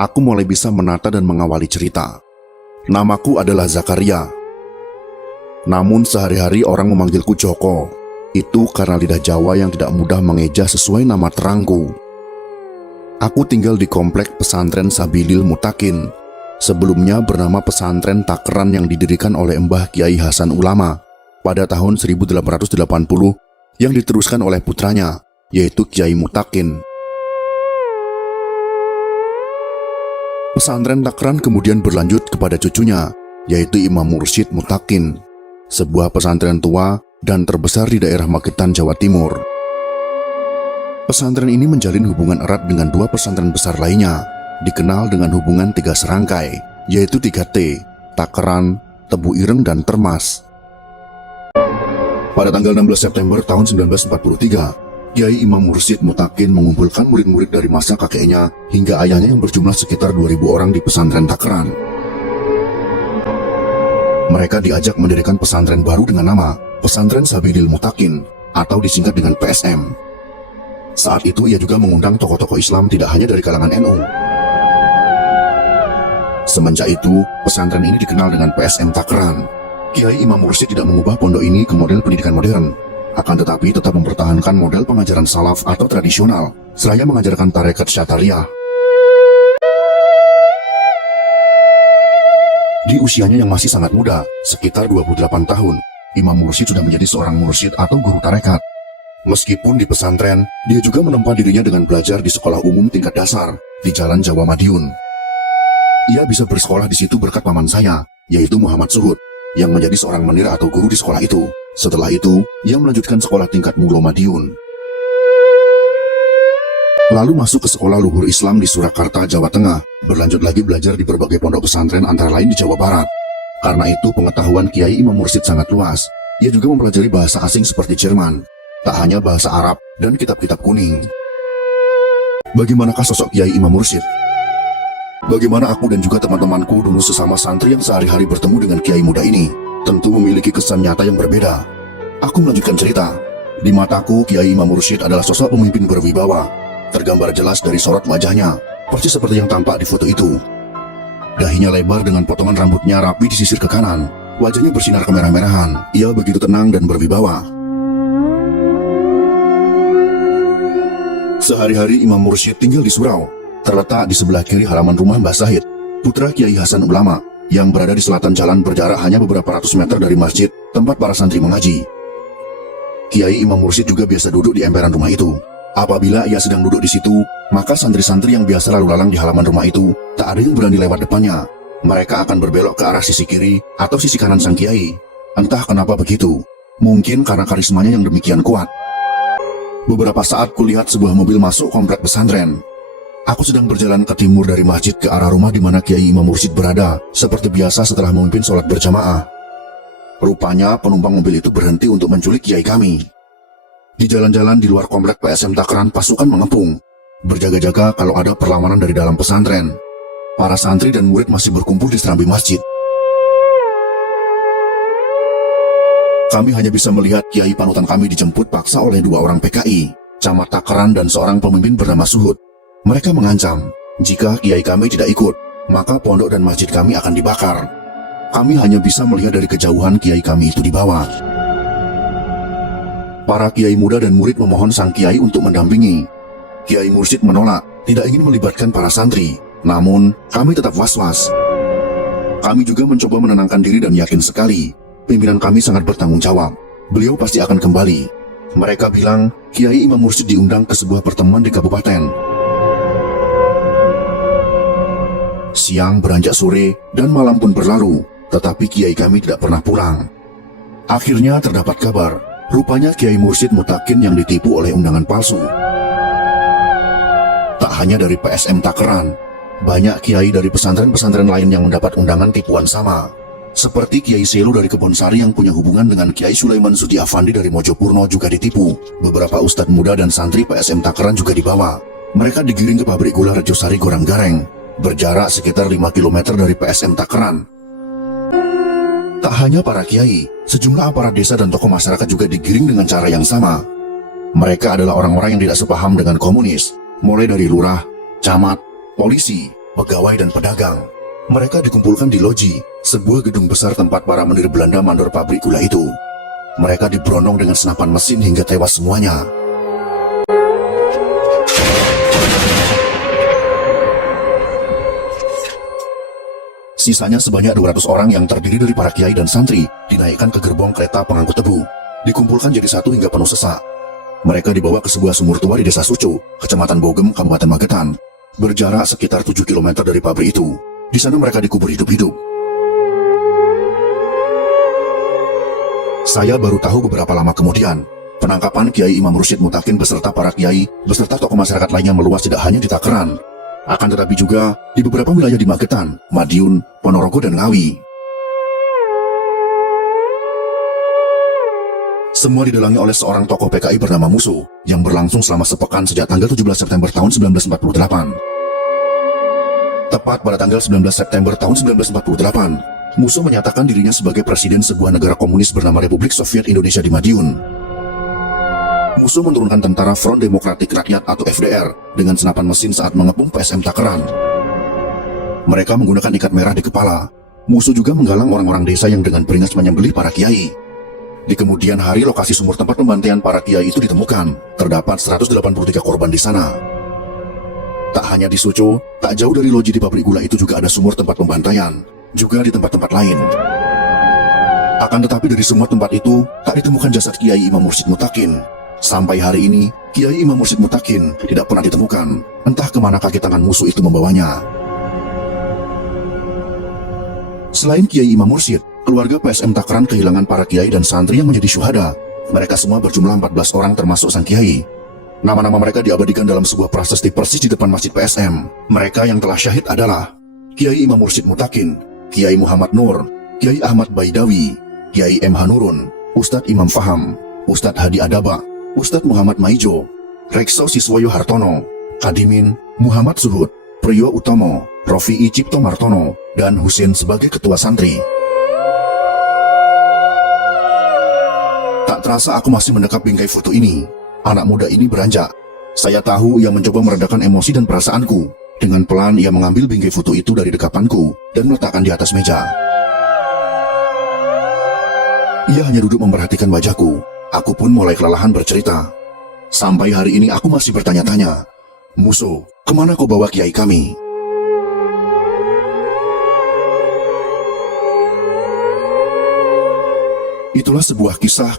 aku mulai bisa menata dan mengawali cerita. Namaku adalah Zakaria. Namun sehari-hari orang memanggilku Joko. Itu karena lidah Jawa yang tidak mudah mengeja sesuai nama terangku. Aku tinggal di komplek pesantren Sabilil Mutakin. Sebelumnya bernama pesantren Takeran yang didirikan oleh Mbah Kiai Hasan Ulama pada tahun 1880 yang diteruskan oleh putranya, yaitu Kiai Mutakin. Pesantren Takeran kemudian berlanjut kepada cucunya, yaitu Imam Mursyid Mutakin, sebuah pesantren tua dan terbesar di daerah Magetan, Jawa Timur. Pesantren ini menjalin hubungan erat dengan dua pesantren besar lainnya, dikenal dengan hubungan 3 serangkai, yaitu 3T, Takeran, Tebu Ireng, dan Termas. Pada tanggal 16 September tahun 1943, Kiai Imam Mursyid Mutakin mengumpulkan murid-murid dari masa kakeknya hingga ayahnya yang berjumlah sekitar 2.000 orang di pesantren Takeran. Mereka diajak mendirikan pesantren baru dengan nama Pesantren Sabilil Mutakin atau disingkat dengan PSM. Saat itu ia juga mengundang tokoh-tokoh Islam tidak hanya dari kalangan NU. Semenjak itu, pesantren ini dikenal dengan PSM Takeran. Kiai Imam Mursyid tidak mengubah pondok ini ke model pendidikan modern, akan tetapi tetap mempertahankan model pengajaran salaf atau tradisional, seraya mengajarkan tarekat Syatariah. Di usianya yang masih sangat muda, sekitar 28 tahun, Imam Mursyid sudah menjadi seorang mursyid atau guru tarekat. Meskipun di pesantren, dia juga menempa dirinya dengan belajar di sekolah umum tingkat dasar di Jalan Jawa Madiun. Ia bisa bersekolah di situ berkat paman saya, yaitu Muhammad Suhud, yang menjadi seorang menir atau guru di sekolah itu. Setelah itu, ia melanjutkan sekolah tingkat Mulo Madiun. Lalu masuk ke sekolah luhur Islam di Surakarta, Jawa Tengah, berlanjut lagi belajar di berbagai pondok pesantren antara lain di Jawa Barat. Karena itu pengetahuan Kiai Imam Mursyid sangat luas. Ia juga mempelajari bahasa asing seperti Jerman, tak hanya bahasa Arab dan kitab-kitab kuning. Bagaimanakah sosok Kiai Imam Mursyid? Bagaimana aku dan juga teman-temanku dulu sesama santri yang sehari-hari bertemu dengan Kiai muda ini, tentu memiliki kesan nyata yang berbeda. Aku melanjutkan cerita. Di mataku, Kiai Imam Mursyid adalah sosok pemimpin berwibawa. Tergambar jelas dari sorot wajahnya, persis seperti yang tampak di foto itu. Dahinya lebar dengan potongan rambutnya rapi disisir ke kanan. Wajahnya bersinar kemerah-merahan. Ia begitu tenang dan berwibawa. Sehari-hari Imam Mursyid tinggal di surau, terletak di sebelah kiri halaman rumah Mbah Zahid, putra Kiai Hasan Ulama, yang berada di selatan jalan berjarak hanya beberapa ratus meter dari masjid tempat para santri mengaji. Kiai Imam Mursyid juga biasa duduk di emperan rumah itu. Apabila ia sedang duduk di situ, maka santri-santri yang biasa lalu lalang di halaman rumah itu tak ada yang berani lewat depannya. Mereka akan berbelok ke arah sisi kiri atau sisi kanan sang kiai. Entah kenapa begitu. Mungkin karena karismanya yang demikian kuat. Beberapa saat kulihat sebuah mobil masuk komplek pesantren. Aku sedang berjalan ke timur dari masjid ke arah rumah di mana Kiai Imam Mursyid berada, seperti biasa setelah memimpin sholat berjamaah. Rupanya penumpang mobil itu berhenti untuk menculik Kiai kami. Di jalan-jalan di luar komplek PSM Takeran, pasukan mengepung, berjaga-jaga kalau ada perlawanan dari dalam pesantren. Para santri dan murid masih berkumpul di serambi masjid. Kami hanya bisa melihat Kiai panutan kami dijemput paksa oleh 2 orang PKI, camat Takeran dan seorang pemimpin bernama Suhud. Mereka mengancam, jika Kiai kami tidak ikut, maka pondok dan masjid kami akan dibakar. Kami hanya bisa melihat dari kejauhan Kiai kami itu dibawa. Para Kiai muda dan murid memohon sang Kiai untuk mendampingi. Kiai Mursyid menolak, tidak ingin melibatkan para santri. Namun, kami tetap was-was. Kami juga mencoba menenangkan diri dan yakin sekali, pimpinan kami sangat bertanggung jawab. Beliau pasti akan kembali. Mereka bilang, Kiai Imam Mursyid diundang ke sebuah pertemuan di kabupaten. Siang beranjak sore dan malam pun berlalu, tetapi Kiai kami tidak pernah pulang. Akhirnya terdapat kabar, rupanya Kiai Mursyid Mutakin yang ditipu oleh undangan palsu. Tak hanya dari PSM Takeran, banyak kiai dari pesantren-pesantren lain yang mendapat undangan tipuan sama. Seperti Kiai Selo dari Kebonsari yang punya hubungan dengan Kiai Sulaiman Sudi Afandi dari Mojopurno juga ditipu. Beberapa ustadz muda dan santri PSM Takeran juga dibawa. Mereka digiring ke pabrik gula Rejosari Goranggareng, berjarak sekitar 5 km dari PSM Takeran. Tak hanya para kiai, sejumlah aparat desa dan tokoh masyarakat juga digiring dengan cara yang sama. Mereka adalah orang-orang yang tidak sepaham dengan komunis, mulai dari lurah, camat, polisi, pegawai dan pedagang. Mereka dikumpulkan di loji, sebuah gedung besar tempat para menir Belanda mandor pabrik gula itu. Mereka diberondong dengan senapan mesin hingga tewas semuanya. Sisanya sebanyak 200 orang yang terdiri dari para kiai dan santri dinaikkan ke gerbong kereta pengangkut tebu, dikumpulkan jadi satu hingga penuh sesak. Mereka dibawa ke sebuah sumur tua di Desa Suco, Kecamatan Bogem, Kabupaten Magetan, berjarak sekitar 7 km dari pabrik itu. Di sana mereka dikubur hidup-hidup. Saya baru tahu beberapa lama kemudian, penangkapan Kiai Imam Mursyid Mutakin beserta para kiai, beserta tokoh masyarakat lainnya meluas tidak hanya di Takeran, akan tetapi juga di beberapa wilayah di Magetan, Madiun, Ponorogo, dan Ngawi. Semua didalangi oleh seorang tokoh PKI bernama Muso, yang berlangsung selama sepekan sejak tanggal 17 September tahun 1948. Tepat pada tanggal 19 September tahun 1948, Muso menyatakan dirinya sebagai presiden sebuah negara komunis bernama Republik Soviet Indonesia di Madiun. Muso menurunkan tentara Front Demokratik Rakyat atau FDR dengan senapan mesin saat mengepung PSM Takeran. Mereka menggunakan ikat merah di kepala. Muso juga menggalang orang-orang desa yang dengan beringas menyembelih para kiai. Di kemudian hari, lokasi sumur tempat pembantaian para kiai itu ditemukan. Terdapat 183 korban di sana. Tak hanya di Suco, tak jauh dari loji di pabrik gula itu juga ada sumur tempat pembantaian. Juga di tempat-tempat lain. Akan tetapi dari semua tempat itu, tak ditemukan jasad Kiai Imam Mursyid Mutakin. Sampai hari ini, Kiai Imam Mursyid Mutakin tidak pernah ditemukan. Entah kemana kaki tangan musuh itu membawanya. Selain Kiai Imam Mursyid, keluarga PSM Takeran kehilangan para kiai dan santri yang menjadi syuhada. Mereka semua berjumlah 14 orang termasuk sang kiai. Nama-nama mereka diabadikan dalam sebuah prasasti persis di depan masjid PSM. Mereka yang telah syahid adalah Kiai Imam Mursyid Mutakin, Kiai Muhammad Nur, Kiai Ahmad Baidawi, Kiai M. Hanurun, Ustadz Imam Faham, Ustadz Hadi Adaba, Ustadz Muhammad Maijo, Rekso Siswoyo Hartono, Kadimin, Muhammad Zuhud, Priyo Utomo, Rofi'i Cipto Martono, dan Husin sebagai ketua santri. Tak terasa aku masih mendekap bingkai foto ini. Anak muda ini beranjak. Saya tahu ia mencoba meredakan emosi dan perasaanku. Dengan pelan ia mengambil bingkai foto itu dari dekapanku dan meletakkan di atas meja. Ia hanya duduk memperhatikan wajahku. Aku pun mulai kelelahan bercerita. Sampai hari ini aku masih bertanya-tanya, Muso, kemana kau bawa kiai kami? Itulah sebuah kisah